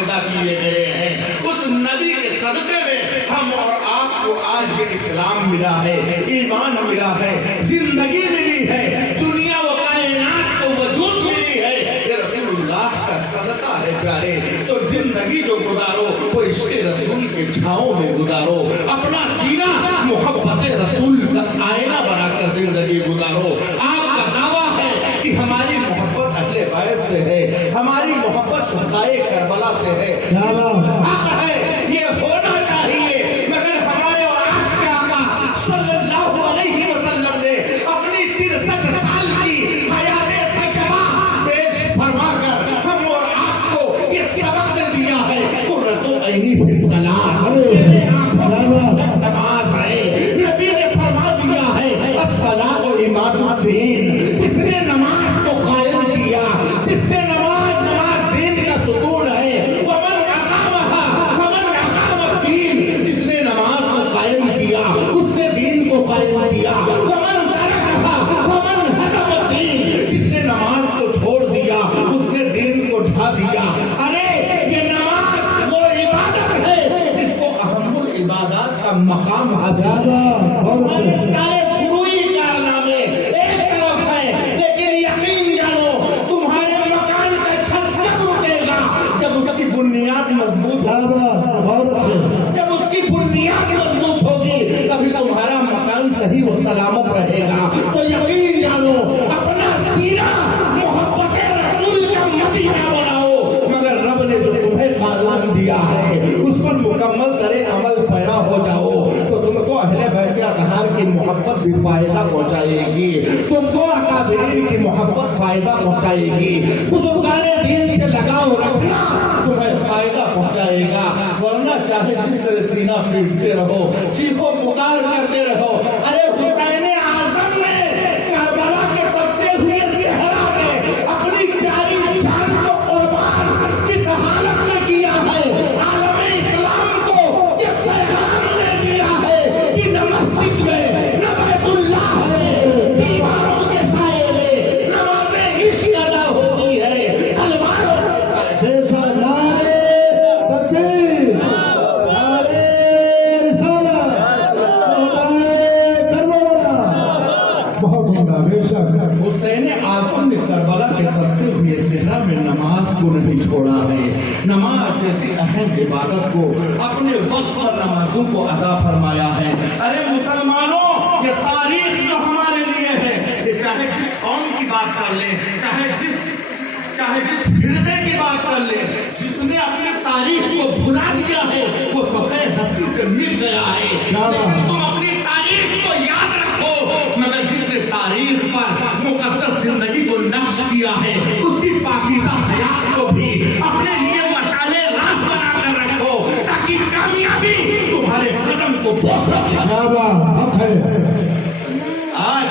پیدا کیے گئے ہیں، اس نبی کے صدقے میں ہم اور آپ کو آج یہ اسلام ملا ہے، ایمان ملا ہے، زندگی ملی ہے، دنیا و کائنات کو وجود ملی ہے، یہ رسول اللہ کا صدقہ ہے پیارے۔ تو زندگی جو گزارو وہ عشق رسول کے چھاؤں میں گزارو، اپنا سینہ محبت رسول کا آئینہ بنا کر زندگی گزارو۔ آپ کا دعویٰ ہے کہ ہماری محبت اہل بیت سے ہے، ہماری محبت شہدائے کربلا سے ہے، حق ہے، یہ ہونا چاہیے، مگر ہمارے اور آپ کے آقا صلی اللہ علیہ وسلم نے اپنی 63 سال کی حیات طیبہ پیش فرما کر ہم اور آپ کو یہ سبق دے دیا ہے، قرۃ عینی فی الصلاۃ، میرے آنکھوں میں نماز ہے۔ نبی نے فرما دیا ہے الصلاۃ عماد الدین، جس نے نماز کو قائم کیا، جس نے نماز دین کا ستون ہے، ومن اقامها فمن اقام الدین، جس نے نماز کو قائم کیا اس نے دین کو قائم کیا، ومن ترکها فمن هدم الدین، جس نے نماز کو چھوڑ دیا اس نے دین کو ڈھا دیا۔ ارے یہ نماز وہ عبادت ہے جس کو اہم العبادات کا مقام حاصل ہے۔ ہمارے سارے فروعی کارنامے ایک طرف ہے، لیکن یقین جانو تمہارے مکان کا چھت کب رکے گا؟ جب اس کی بنیاد مضبوط ہوگی، جب اس کی بنیاد مضبوط ہوگی تبھی تمہارا مکان صحیح و سلامت رہے گا۔ تو یقین جانو اپنا سینہ محبت رسول کا مدینہ بناؤ، مگر رب نے جو تمہیں قانون دیا ہے اس پر مکمل طرح عمل پیرا ہو جاؤ تو تم کو اہل بیت اطہار کی محبت بھی فائدہ پہنچائے گی، تم کو اکابرین کی محبت فائدہ پہنچائے گی، بزرگان دین سے لگاؤ رکھنا تمہیں فائدہ پہنچائے گا، ورنہ چاہے جس طرح سینہ پیٹتے رہو، چیخو پکار کرتے رہو۔ ارے حسین اعظم نے کربلا کے تپتے ہوئے صحرا میں اپنی پیاری جان کو قربان کس حالت میں کیا ہے؟ عالم اسلام کو یہ پیغام نے دیا ہے کہ نہ مسجد میں نہ بیت اللہ میں دیواروں کے سائے میں نمازیں عشق ادا ہوتی ہے، تلواروں کے سائے جیسا نعرے تکبیر، نعرے رسالت، نعرے کربلا، بہت عمدہ، بے شک۔ حسین اعظم نے کربلا کے تپتے ہوئے صحرا میں نماز کو نہیں چھوڑا ہے، نماز جیسی اہم عبادت کو اپنے وقت پر نمازوں کو ادا فرمایا ہے۔ ارے مسلمانوں، یہ تاریخ جو ہمارے لیے ہے، یہ چاہے جس قوم کی بات کر لیں، چاہے جس فرقے کی بات کر لیں، جس نے اپنی تاریخ کو بھلا دیا ہے وہ سفید ہستی سے مل گیا ہے، لیکن تم اپنی تاریخ کو یاد رکھو، مگر جس نے تاریخ پر مقدس زندگی کو نقش کیا ہے اس کی پاکیزہ حیات کو بھی اپنے لیے مشعل راہ بنا کر رکھو تاکہ کامیابی تمہارے قدم کو بوسہ دے۔ آج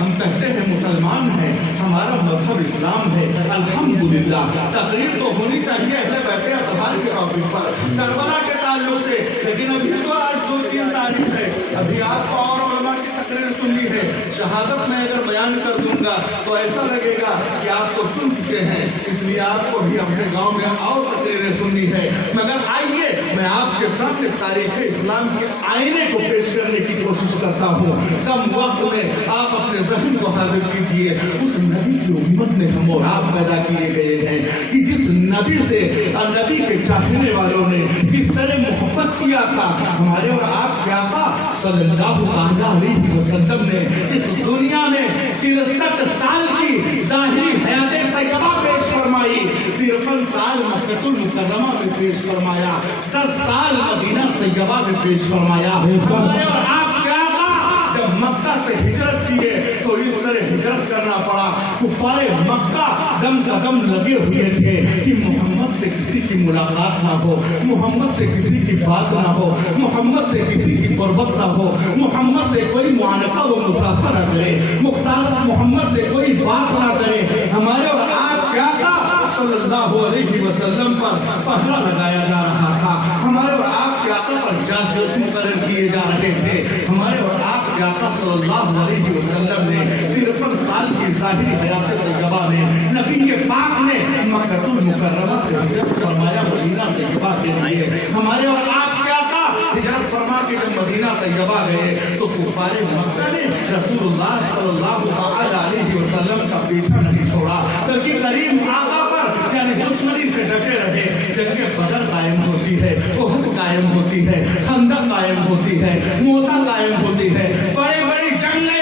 ہم کہتے ہیں مسلمان ہیں، ہمارا مذہب اسلام ہے، الحمدللہ تقریر تو ہونی چاہیے اہل بیت اطہار کے ٹاپک پر کربلا کے تعلق سے، لیکن ابھی تو آج 2-3 تاریخ ہے، ابھی آپ کو اور علماء کی تقریر سننی ہے۔ شہادت میں اگر بیان کر دوں گا تو ایسا لگے گا کہ آپ کو سن چکے ہیں، اس لیے آپ کو بھی اپنے گاؤں میں اور تقریریں سننی ہے، مگر آئیے میں آپ کے سامنے تاریخ اسلام کے آئینے کو پیش کرنے کی کوشش کرتا ہوں۔ کم وقت میں آپ اپنے ذہن کو حاضر کیجئے، اس نبی کی امت میں ہم اور آپ پیدا کیے گئے ہیں کہ جس نبی سے اور نبی کے چاہنے والوں نے کس طرح محبت کیا تھا، ہمارے اور آپ کے آقا صلی اللہ علیہ وسلم نے اس دنیا میں 63 سال کی ظاہری حیات طیبہ پیش فرمائی، 53 سال مکہ المکرمہ میں پیش فرمایا، 10 سال مدینہ طیبہ میں پیش فرمایا۔ ہمارے اور آپ کے آقا جب مکہ سے ہجرت کیے تو اس طرح ہجرت کرنا پڑا، کفار مکہ دم کا دم لگے ہوئے تھے کہ محمد سے کسی کی ملاقات نہ ہو، محمد سے کسی کی بات نہ ہو، محمد سے کسی کی قربت نہ ہو، محمد سے کوئی معانقہ و مسافہ نہ کرے، مختار محمد سے کوئی بات نہ کرے۔ ہمارے اور آپ کے آقا صلی اللہ علیہ وسلم پر پہرا لگایا جا رہا تھا، ہمارے اور آپ کے آقا پر جاسوس مقرر کیے جا رہے تھے، ہمارے اور آپ کے آقا صلی اللہ علیہ وسلم نے 53 سال کی ظاہری حیات طیبہ میں نبی پاک نے مکہ المکرمہ سے ہجرت فرمایا، مدینہ तैयबा के लिए। हमारे और आप क्या था, हिजरत फरमा के जब मदीना तैयबा गए तो कुफारे मक्का ने रसूलुल्लाह सल्लल्लाहु अलैहि वसल्लम का पीछा नहीं छोड़ा, बल्कि करीम आका पर यानी दुश्मनी से डटे रहे। जंगे बदर कायम होती है, उहद कायम होती है, खंदक कायम होती है, मोता कायम होती है, बड़ी बड़ी जंगें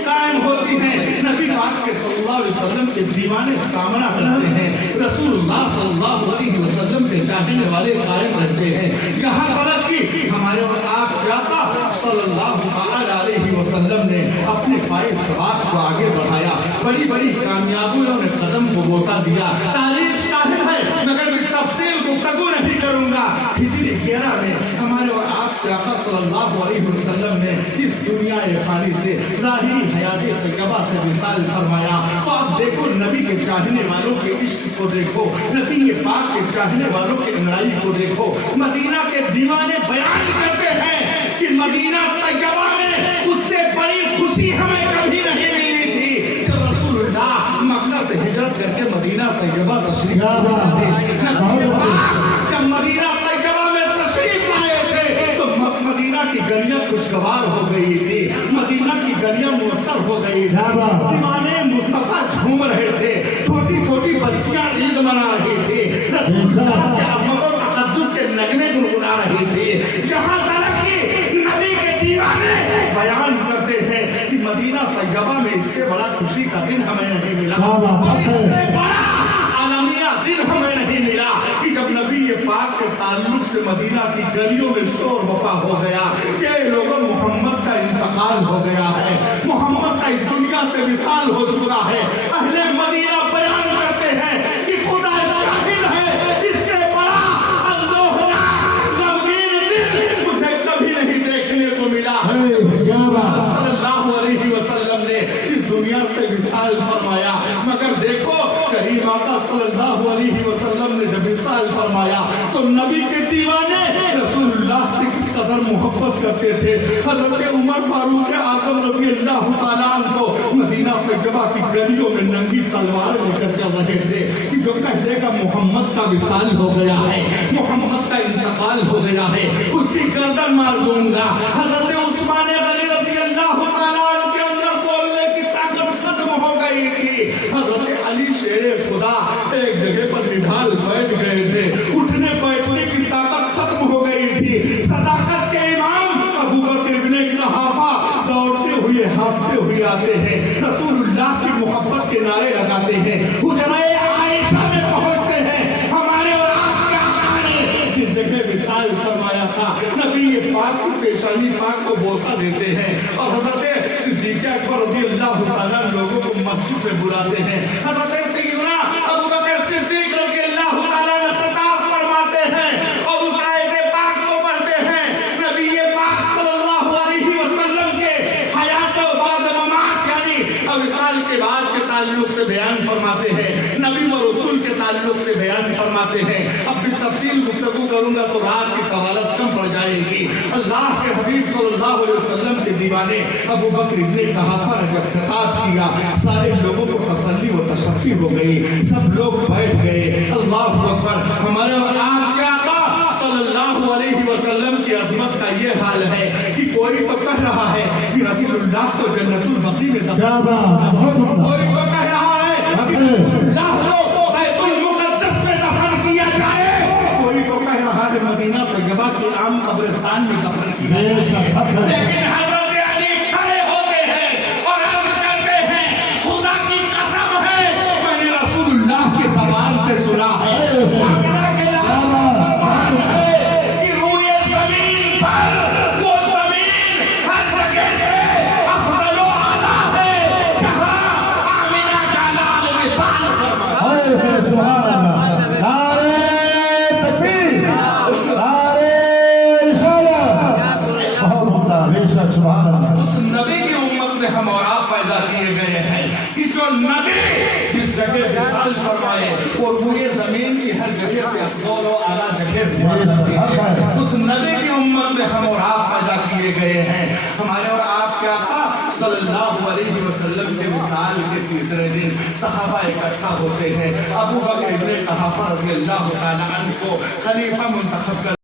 कायम होती हैं। नबी पाक के सल्लल्लाहु अलैहि वसल्लम के दीवाने सामना करते हैं, रसूलुल्लाह सल्लल्लाहु अलैहि वसल्लम के चाहने वाले कायम रहते हैं। यहाँ तक कि हमारे और आप आका सल्लल्लाहु अलैहि वसल्लम ने अपने पाए सबाब को आगे बढ़ाया, बड़ी बड़ी कामयाबियों ने कदम को बोता दिया। तारीख शाहिद है, मगर मैं तफसील गुफ्तगू नहीं करूंगा। हिजरी 11 में हमारे और आप आका सल्लल्लाहु अलैहि वसल्लम ने इस दुनिया फानी से ज़ाहिरी हयात तैयबा से विसाल फरमाया। तो आप देखो, नबी के चाहने वालों के इश्क को देखो, नबी के पाक के चाहने वालों के लड़ाई को देखो। मदीना के दीवाने बयान करते हैं कि मदीना तैयबा में उससे बड़ी खुशी हमें कभी नहीं मिली थी जब रसूलुल्लाह मक्का से हिजरत करके मदीना तैयबा तशरीफ लाए थे। जब मदीना तैयबा में तशरीफ लाए थे तो मदीना की गलियां खुशगवार हो गई थी, मदीना की गलियां मुअत्तर हो गई थी, दीवाने मुस्तफा झूम रहे थे, छोटी छोटी बच्चियां ईद मना रही थी, रसूलुल्लाह के अज़मत और तक़द्दुस के नगमे गुनगुना रही थी। जहां तक कि नबी के दीवाने बयान करते हैं कि मदीना तैयबा में इससे बड़ा खुशी का दिन हमें नहीं मिला, और इससे बड़ा आलमिया दिन हमें नहीं मिला कि जब नबी पाक के ताल्लुक से मदीना की गलियों में शोर वफा हो गया कि लोगों मोहम्मद का इंतकाल हो गया है, मोहम्मद का इस दुनिया से विसाल हो चुका है। अहले मदीना बयान करते हैं कि खुदा शाहिद है, इससे बड़ा अल्लाह गमगीन दिन मुझे कभी नहीं देखने को मिला। सल्लल्लाहु अलैहि वसल्लम ने इस दुनिया से विसाल फरमाया। मगर देखो, करीम आका सल्लल्लाहु अलैहि वसल्लम ने जब विसाल फरमाया तो नबी के दीवाने रसूलुल्लाह से किस कदर मोहब्बत करते थे। हज़रत उमर फारूक आज़म रज़ी अल्लाह तआला अन्हु को मदीना तैयबा की गलियों में नंगी तलवार लेकर चल रहे थे कि जो कह देगा मोहम्मद का विसाल हो गया है, मोहम्मद का इंतकाल हो गया है, उसकी गर्दन मार दूंगा। हज़रत उस्मान गनी रज़ी अल्लाह तआला अन्हु के अंदर बोलने की ताकत खत्म हो गई थी। हज़रत अली शेरे खुदा एक जगह पर निढाल बैठ गए थे, उठने बैठने की ताकत खत्म हो गई थी। सदाकत के इमाम अबू बकर इब्ने कुहाफा दौड़ते हुए हाँफते हुए आते हैं, रसूलुल्लाह की मोहब्बत के नारे लगाते हैं, हुजराए आयशा में पहुंचते हैं। हमारे और आपके आका ने जिस जगह विसाल फरमाया था, नबी ये पाक की पेशानी पाक को बोसा देते हैं और हज़रत सिद्दीक़ अकबर रज़ी अल्लाह तआला लोगों को मस्जिद में बुलाते हैं। हज़रत सैयदना अबू बकर सिद्दीक़ रज़ी अल्लाह तआला ने खिताब फरमाते हैं और उस आयत पाक को पढ़ते हैं। नबी पाक सल्लल्लाहु अलैहि वसल्लम के हयात बाद ममात यानी विसाल के बाद के ताल्लुक से बयान फरमाते हैं, नबी व रसूल के ताल्लुक से बयान फरमाते हैं। अब भी तफसील गुफ्तगू करूंगा तो रात की तवालत कम पड़ जाएगी। अल्लाह के हबीब सल्लल्लाहु अलैहि वसल्लम के दीवाने अबू बकर इब्ने कुहाफा ने जब खिताब किया, सारे लोगों को तसल्ली व तशफ़ी हो गई, सब लोग बैठ गए। अल्लाहु अकबर। हमारे और आपके आका सल्लल्लाहु अलैहि वसल्लम की अज़मत का ये हाल है कि कोई तो कह रहा है कि रसूलुल्लाह को जन्नतुल बकी में दफन, कोई तो कह रहा है कि रसूलुल्लाह को बैतुल मुक़द्दस में दफन किया जाए, कोई तो कह रहा है मदीना तैयबा के आम कब्रिस्तान में दफन किया जाए। लेकिन हज़रत अली खड़े होते हैं और अर्ज़ करते हैं, खुदा की कसम है मैंने रसूलुल्लाह के ज़बान से सुना है कि रूए ज़मीन पर वो ज़मीन हर जगह से अफ़ज़ल व आला है जहाँ आमिना का लाल विसाल फरमाया। सुभान अल्लाह। नारे तकबीर, नारे रिसालत। बहुत बेशक सुभान अल्लाह। उस नबी की उम्मत में हम और आप पैदा किए गए हैं कि जो नबी जिस जगह विसाल फरमाए वो पूरे जमीन की हर जगह से अफजल और आला जगह हुआ करती है। उस नबी की उम्मत में हम और आप पैदा किए کے گئے ہیں. ہمارے اور آپ کے آقا صلی اللہ علیہ وسلم کے وصال کے تیسرے دن صحابہ اکٹھا ہوتے ہیں. ابو بکر ابن قحافہ رضی اللہ تعالیٰ عنہ کو خلیفہ منتخب کر